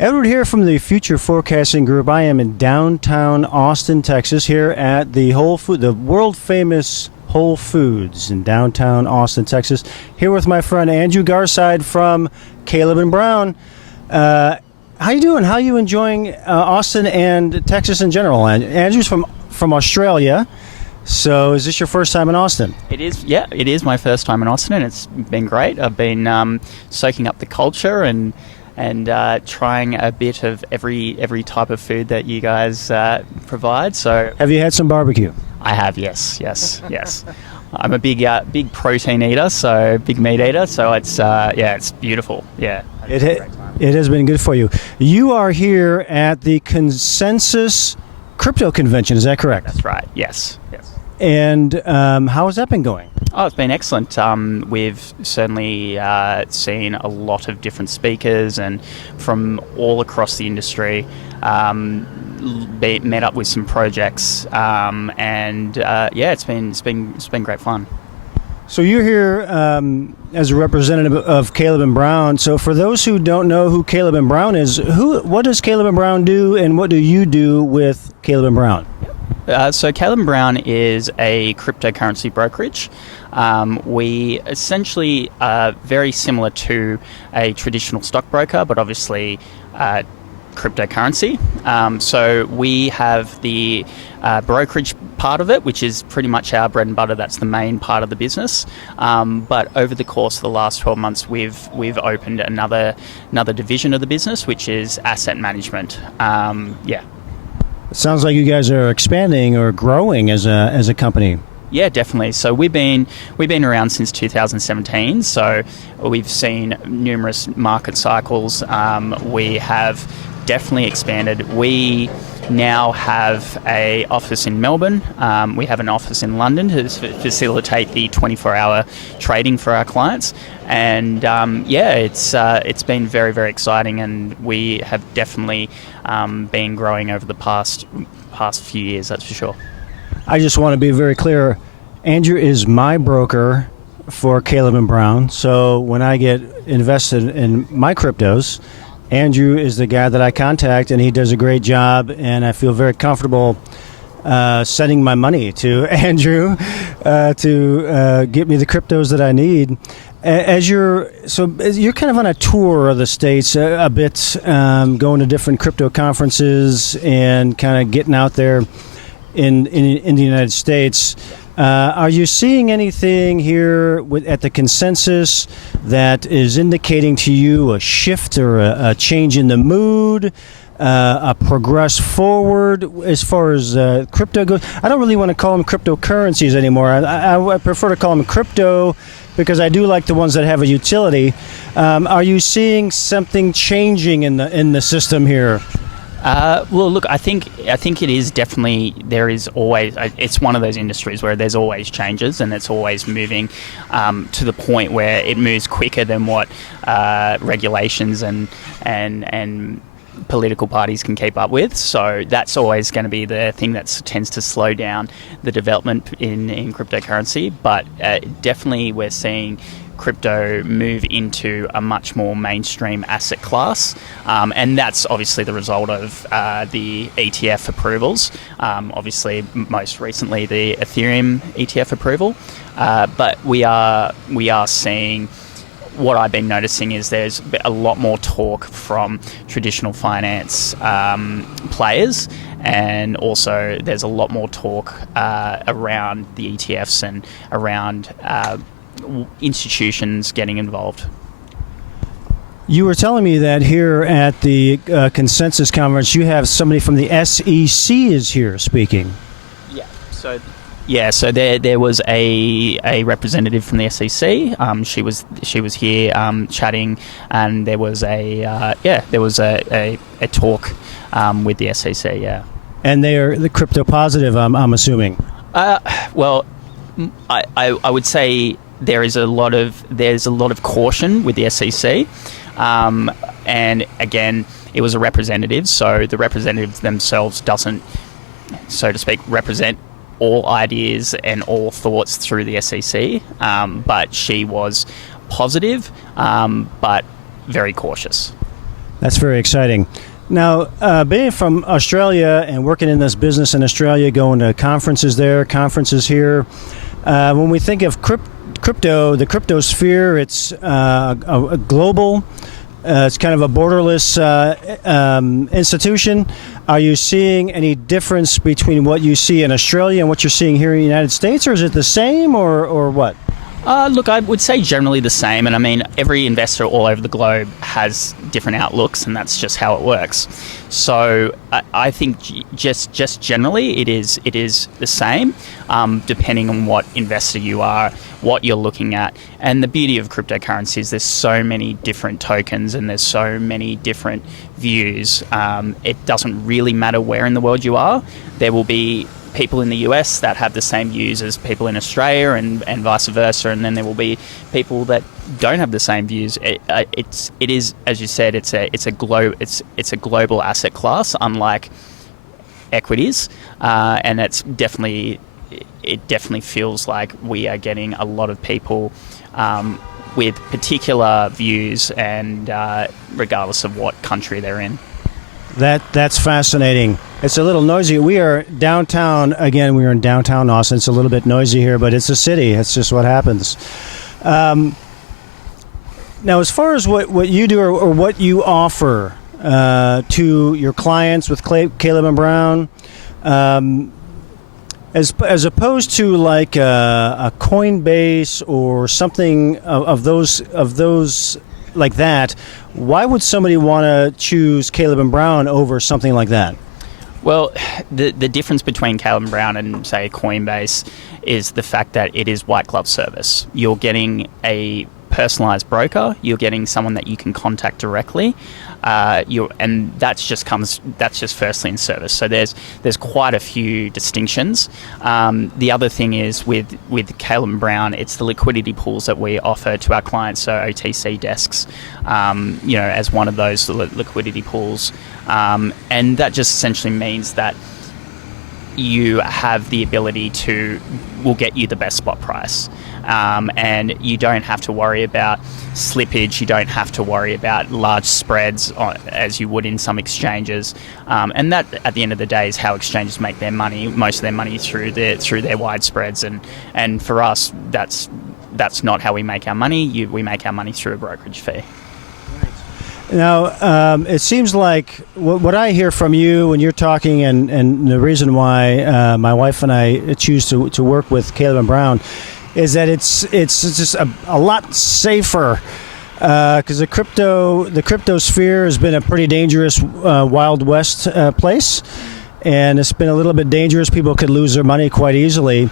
Edward here from the Future Forecasting Group. I am in downtown Austin, Texas, here at the the world famous Whole Foods in downtown Austin, Texas. Here with my friend Andrew Garside from Caleb&Brown. How you doing? How are you enjoying Austin and Texas in general? And Andrew's from Australia. So is this your first time in Austin? It is, yeah. It is my first time in Austin, and it's been great. I've been soaking up the culture and trying a bit of every type of food that you guys provide. So, have you had some barbecue? I have, yes. I'm a big protein eater, so big meat eater. So it's beautiful. Yeah, it has been good for you. You are here at the Consensus Crypto Convention. Is that correct? That's right. Yes. And how has that been going? Oh, it's been excellent. We've certainly seen a lot of different speakers and from all across the industry. Met up with some projects, it's been great fun. So you're here as a representative of Caleb&Brown. So for those who don't know who Caleb&Brown is, what does Caleb&Brown do, and what do you do with Caleb&Brown? So Caleb&Brown is a cryptocurrency brokerage. We essentially are very similar to a traditional stockbroker, but obviously cryptocurrency. So we have the brokerage part of it, which is pretty much our bread and butter. That's the main part of the business. But over the course of the last 12 months, we've opened another division of the business, which is asset management. It sounds like you guys are expanding or growing as a company. Yeah, definitely. So we've been around since 2017. So we've seen numerous market cycles. We have definitely expanded. We now have an office in Melbourne. We have an office in London to facilitate the 24-hour trading for our clients. And it's been very, very exciting, and we have definitely been growing over the past few years, that's for sure. I just want to be very clear. Andrew is my broker for Caleb&Brown. So when I get invested in my cryptos, Andrew is the guy that I contact, and he does a great job, and I feel very comfortable sending my money to Andrew to get me the cryptos that I need. As you're kind of on a tour of the States a bit, going to different crypto conferences and kind of getting out there in the United States. Are you seeing anything here at the Consensus that is indicating to you a shift or a change in the mood, a progress forward as far as crypto goes? I don't really want to call them cryptocurrencies anymore. I prefer to call them crypto because I do like the ones that have a utility. Are you seeing something changing in the system here? Well, look, I think it is definitely, there is always, it's one of those industries where there's always changes, and it's always moving to the point where it moves quicker than what regulations and political parties can keep up with. So that's always going to be the thing that tends to slow down the development in cryptocurrency. But definitely we're seeing crypto move into a much more mainstream asset class, and that's obviously the result of the ETF approvals. Obviously, most recently the Ethereum ETF approval, but we are seeing. What I've been noticing is there's a lot more talk from traditional finance players, and also there's a lot more talk around the ETFs and around institutions getting involved. You were telling me that here at the Consensus Conference, you have somebody from the SEC is here speaking. So there was a representative from the SEC. She was here chatting, and there was a talk with the SEC. Yeah, and they are the crypto positive. I'm assuming. Well, I would say there's a lot of caution with the SEC, and again, it was a representative, so the representative themselves doesn't, so to speak, represent all ideas and all thoughts through the SEC, but she was positive, but very cautious. That's very exciting. Now, being from Australia and working in this business in Australia, going to conferences there, conferences here, when we think of crypto, the crypto sphere, it's a global, it's kind of a borderless institution. Are you seeing any difference between what you see in Australia and what you're seeing here in the United States, or is it the same, or what? Look, I would say generally the same, and I mean every investor all over the globe has different outlooks, and that's just how it works. So I think just generally it is the same, depending on what investor you are, what you're looking at, and the beauty of cryptocurrency is there's so many different tokens and there's so many different views. It doesn't really matter where in the world you are. There will be people in the US that have the same views as people in Australia, and vice versa, and then there will be people that don't have the same views. It is, as you said, it's a global asset class, unlike equities, and it definitely feels like we are getting a lot of people with particular views, and regardless of what country they're in. That's fascinating. It's a little noisy. We are downtown again. We are in downtown Austin. It's a little bit noisy here, but it's a city. It's just what happens. Now, as far as what you do or what you offer to your clients with Caleb&Brown, as opposed to like a Coinbase or something of those like that, why would somebody want to choose Caleb&Brown over something like that? Well, the difference between Caleb&Brown and, say, Coinbase is the fact that it is white glove service. You're getting a personalized broker. You're getting someone that you can contact directly. And that's just firstly in service. So there's quite a few distinctions. The other thing is with Caleb&Brown, it's the liquidity pools that we offer to our clients. So OTC desks, as one of those liquidity pools, and that just essentially means that you have the ability will get you the best spot price. And you don't have to worry about slippage. You don't have to worry about large spreads as you would in some exchanges. And that, at the end of the day, is how exchanges make their money. Most of their money through their wide spreads. And for us, that's not how we make our money. We make our money through a brokerage fee. Now, it seems like what I hear from you when you're talking, and the reason why my wife and I choose to work with Caleb&Brown is that it's just a lot safer, because the crypto sphere has been a pretty dangerous Wild West place, and it's been a little bit dangerous. People could lose their money quite easily,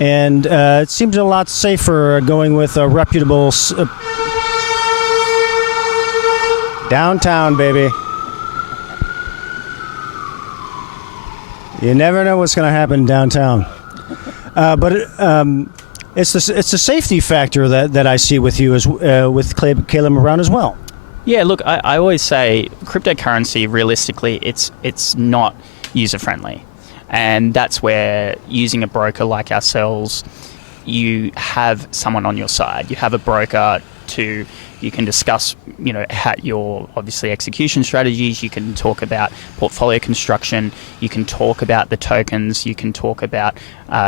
and it seems a lot safer going with a reputable downtown, baby. You never know what's going to happen downtown, but it's the safety factor that I see with you as with Caleb&Brown as well. Yeah, look, I always say cryptocurrency, realistically, it's not user friendly, and that's where using a broker like ourselves, you have someone on your side. You have a broker you can discuss, your obviously execution strategies. You can talk about portfolio construction. You can talk about the tokens. You can talk about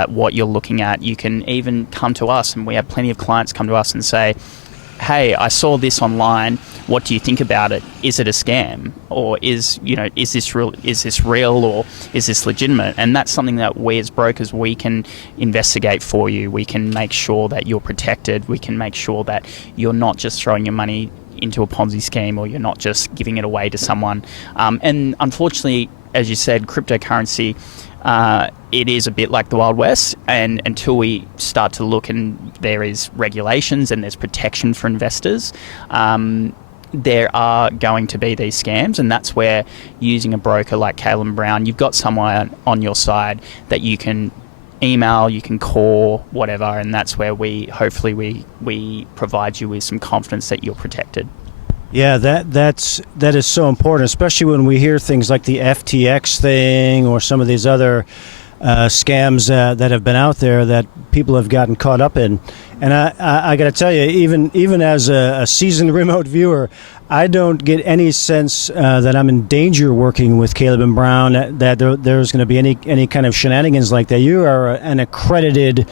what you're looking at. You can even come to us, and we have plenty of clients come to us and say, hey, I saw this online. What do you think about it? Is it a scam? Or is this real? Is this real, or is this legitimate? And that's something that we as brokers, we can investigate for you. We can make sure that you're protected. We can make sure that you're not just throwing your money into a Ponzi scheme, or you're not just giving it away to someone. And unfortunately, as you said, cryptocurrency, it is a bit like the Wild West, and until we start to look and there is regulations and there's protection for investors, there are going to be these scams, and that's where using a broker like Caleb&Brown, you've got someone on your side that you can email, you can call, whatever, and that's where we provide you with some confidence that you're protected. Yeah, that is so important, especially when we hear things like the FTX thing or some of these other scams that have been out there that people have gotten caught up in. And I got to tell you, even as a seasoned remote viewer, I don't get any sense that I'm in danger working with Caleb&Brown, that there's going to be any kind of shenanigans like that. You are an accredited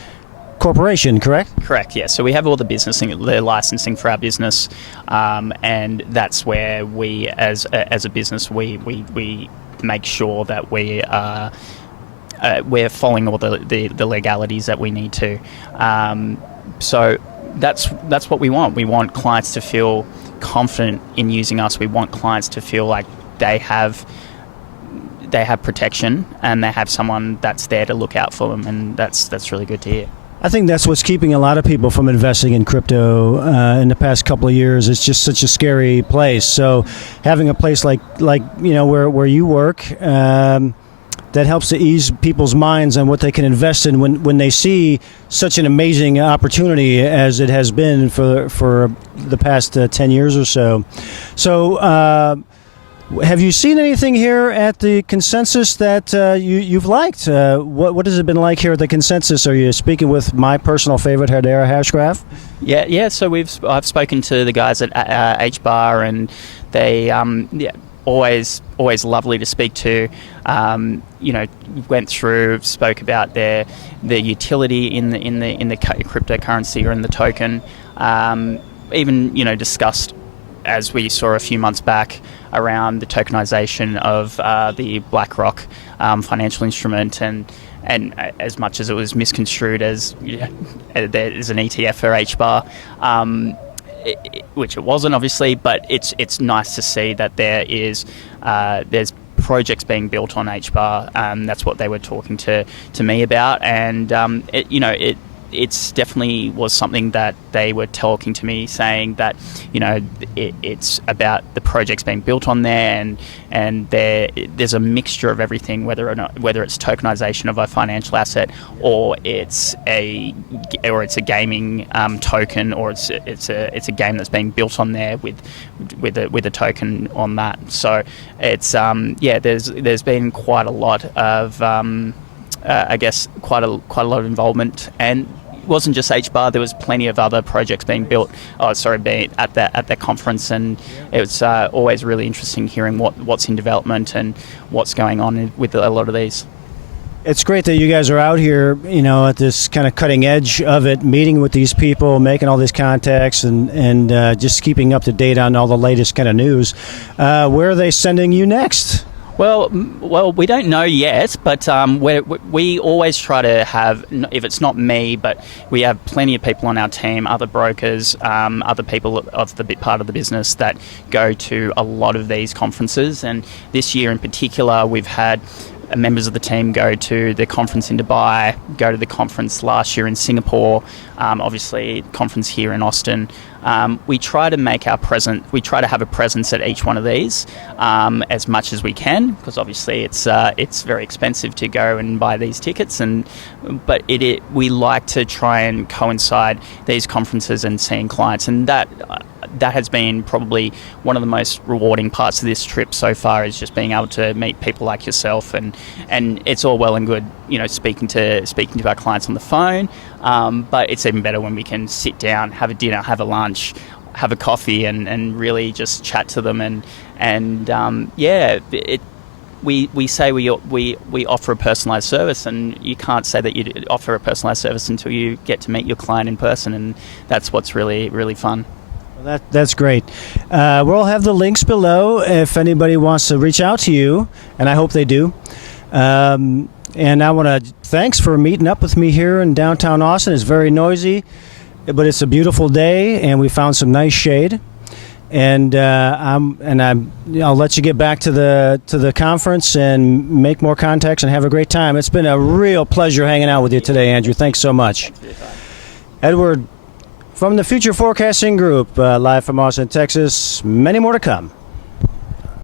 corporation, correct? Correct, yeah. So we have all the the licensing for our business, and that's where we, as a business, we make sure that we're following all the legalities that we need to. So that's what we want. We want clients to feel confident in using us. We want clients to feel like they have protection and they have someone that's there to look out for them, and that's really good to hear. I think that's what's keeping a lot of people from investing in crypto in the past couple of years. It's just such a scary place. So having a place like where you work, that helps to ease people's minds on what they can invest in when they see such an amazing opportunity as it has been for the past 10 years or so. So have you seen anything here at the Consensus that you've liked? What has it been like here at the Consensus? Are you speaking with my personal favorite, Hedera Hashgraph? Yeah. So I've spoken to the guys at HBAR, and they always lovely to speak to. Went through, spoke about the utility in the cryptocurrency or in the token. Even discussed, as we saw a few months back, around the tokenization of the BlackRock financial instrument, and as much as it was misconstrued as there's an ETF for HBAR. Which it wasn't, obviously, but it's nice to see that there's projects being built on HBAR. That's what they were talking to me about, and it's definitely was something that they were talking to me, saying that it's about the projects being built on there, and there's a mixture of everything, whether it's tokenization of a financial asset, or it's a gaming token, or it's a game that's being built on there with a token on that. So it's there's been quite a lot of I guess quite a lot of involvement, and it wasn't just HBAR. There was plenty of other projects being built. Being at that conference, and it was always really interesting hearing what's in development and what's going on with a lot of these. It's great that you guys are out here, at this kind of cutting edge of it, meeting with these people, making all these contacts, and just keeping up to date on all the latest kind of news. Where are they sending you next? Well, we don't know yet, but we always try to have, if it's not me, but we have plenty of people on our team, other brokers, other people of the part of the business that go to a lot of these conferences. And this year in particular, we've had members of the team go to the conference in Dubai, go to the conference last year in Singapore, obviously conference here in Austin. We try to have a presence at each one of these as much as we can, because obviously it's very expensive to go and buy these tickets, but we like to try and coincide these conferences and seeing clients, and that has been probably one of the most rewarding parts of this trip so far, is just being able to meet people like yourself, and it's all well and good, speaking to our clients on the phone, but it's even better when we can sit down, have a dinner, have a lunch, have a coffee, and really just chat to them, we say we offer a personalised service, and you can't say that you offer a personalised service until you get to meet your client in person, and that's what's really, really fun. That's great. We'll have the links below if anybody wants to reach out to you, and I hope they do. And I want to thanks for meeting up with me here in downtown Austin. It's very noisy, but it's a beautiful day, and we found some nice shade. And I'll let you get back to the conference and make more contacts and have a great time. It's been a real pleasure hanging out with you today, Andrew. Thanks so much. Edward, from the Future Forecasting Group, live from Austin, Texas. Many more to come.